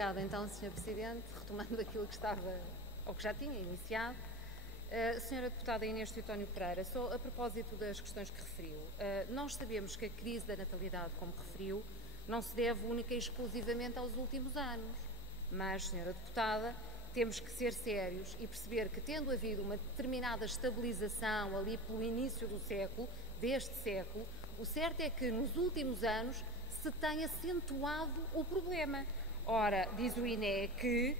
Obrigada, então, Sr. Presidente. Retomando aquilo que estava, ou que já tinha iniciado, Sra. Deputada Inês Teotónio Pereira, só a propósito das questões que referiu, nós sabemos que a crise da natalidade, como referiu, não se deve única e exclusivamente aos últimos anos, mas, Sra. Deputada, temos que ser sérios e perceber que, tendo havido uma determinada estabilização ali pelo início do século, deste século, o certo é que nos últimos anos se tem acentuado o problema. Ora, diz o INE que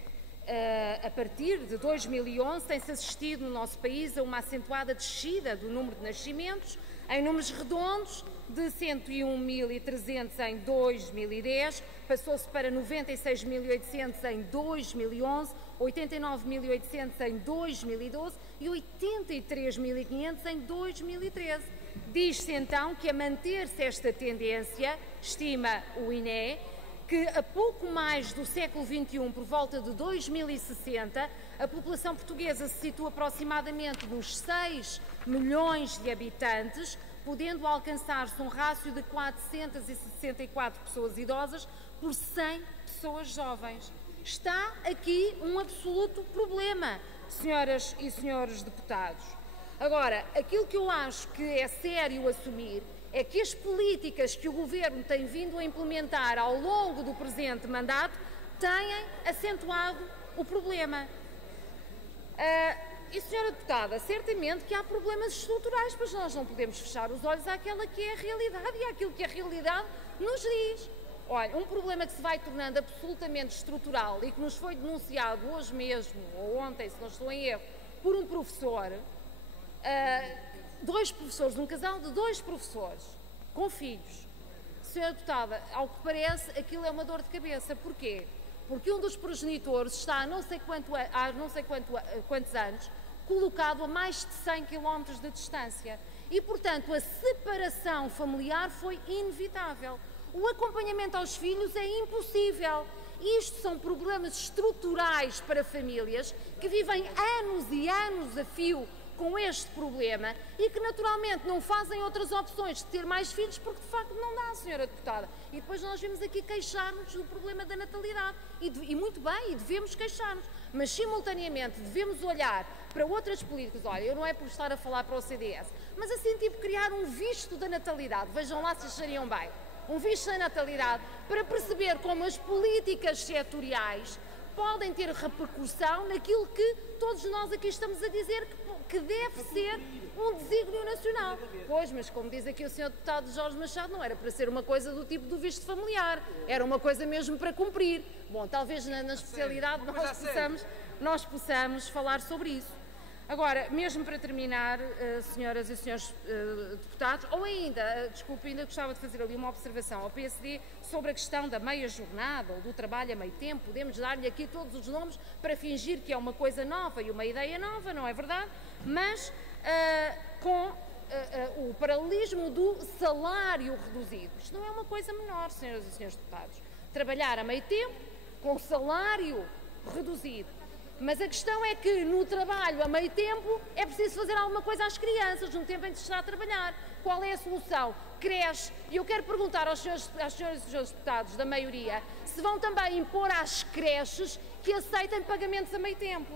a partir de 2011 tem-se assistido no nosso país a uma acentuada descida do número de nascimentos, em números redondos, de 101.300 em 2010, passou-se para 96.800 em 2011, 89.800 em 2012 e 83.500 em 2013. Diz-se então que, a manter-se esta tendência, estima o INE, que a pouco mais do século XXI, por volta de 2060, a população portuguesa se situa aproximadamente nos 6 milhões de habitantes, podendo alcançar-se um rácio de 464 pessoas idosas por 100 pessoas jovens. Está aqui um absoluto problema, senhoras e senhores deputados. Agora, aquilo que eu acho que é sério assumir é que as políticas que o Governo tem vindo a implementar ao longo do presente mandato têm acentuado o problema. E, Sra. Deputada, certamente que há problemas estruturais, mas nós não podemos fechar os olhos àquela que é a realidade e àquilo que a realidade nos diz. Olha, um problema que se vai tornando absolutamente estrutural e que nos foi denunciado hoje mesmo, ou ontem, se não estou em erro, por um professor, dois professores, um casal de 2 professores com filhos. Sra. Deputada, ao que parece, aquilo é uma dor de cabeça. Porquê? Porque um dos progenitores está há não sei quantos anos colocado a mais de 100 km de distância e, portanto, a separação familiar foi inevitável. O acompanhamento aos filhos é impossível. Isto são problemas estruturais para famílias que vivem anos e anos a fio com este problema e que naturalmente não fazem outras opções de ter mais filhos porque de facto não dá, Sra. Deputada. E depois nós vimos aqui queixar-nos do problema da natalidade e muito bem, e devemos queixar-nos, mas simultaneamente devemos olhar para outras políticas. Olha, eu não é por estar a falar para o CDS, mas assim tipo criar um visto da natalidade, vejam lá se achariam bem, um visto da natalidade para perceber como as políticas setoriais podem ter repercussão naquilo que todos nós aqui estamos a dizer que deve ser um desígnio nacional. Pois, mas como diz aqui o Sr. Deputado Jorge Machado, não era para ser uma coisa do tipo do visto familiar, era uma coisa mesmo para cumprir. Bom, talvez na especialidade nós possamos falar sobre isso. Agora, mesmo para terminar, senhoras e senhores deputados, ou ainda, desculpe, ainda gostava de fazer ali uma observação ao PSD sobre a questão da meia jornada ou do trabalho a meio tempo. Podemos dar-lhe aqui todos os nomes para fingir que é uma coisa nova e uma ideia nova, não é verdade? Mas com o paralelismo do salário reduzido. Isto não é uma coisa menor, senhoras e senhores deputados. Trabalhar a meio tempo com salário reduzido. Mas a questão é que no trabalho a meio tempo é preciso fazer alguma coisa às crianças, num tempo em que se está a trabalhar. Qual é a solução? Creche. E eu quero perguntar às senhoras e senhores deputados da maioria se vão também impor às creches que aceitem pagamentos a meio tempo.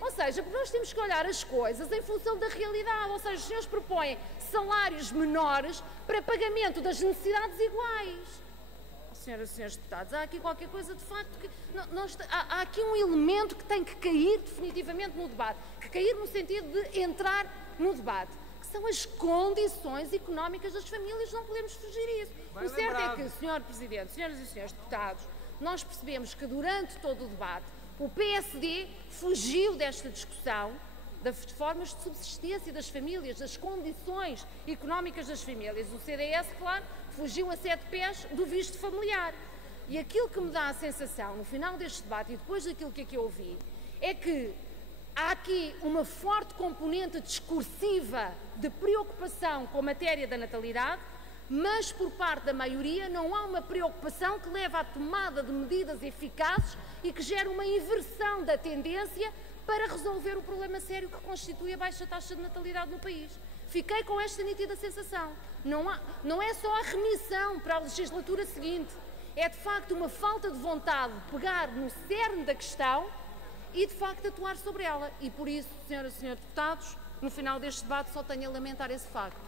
Ou seja, porque nós temos que olhar as coisas em função da realidade. Ou seja, os senhores propõem salários menores para pagamento das necessidades iguais. Senhoras e senhores deputados, há aqui qualquer coisa de facto que... há aqui um elemento que tem que cair definitivamente no debate, que cair no sentido de entrar no debate, que são as condições económicas das famílias, não podemos fugir a isso. O certo é que, Sr. Presidente, senhoras e senhores deputados, nós percebemos que durante todo o debate o PSD fugiu desta discussão das formas de subsistência das famílias, das condições económicas das famílias. O CDS, claro, fugiu a 7 pés do visto familiar. E aquilo que me dá a sensação, no final deste debate e depois daquilo que aqui ouvi, é que há aqui uma forte componente discursiva de preocupação com a matéria da natalidade, mas por parte da maioria não há uma preocupação que leve à tomada de medidas eficazes e que gere uma inversão da tendência para resolver o problema sério que constitui a baixa taxa de natalidade no país. Fiquei com esta nítida sensação. Não é só a remissão para a legislatura seguinte, é de facto uma falta de vontade de pegar no cerne da questão e de facto atuar sobre ela. E por isso, senhoras e senhores deputados, no final deste debate só tenho a lamentar esse facto.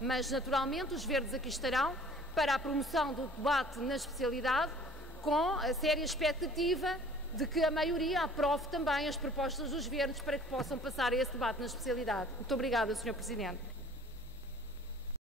Mas naturalmente os verdes aqui estarão para a promoção do debate na especialidade, com a séria expectativa de que a maioria aprove também as propostas dos verdes para que possam passar a esse debate na especialidade. Muito obrigada, Sr. Presidente.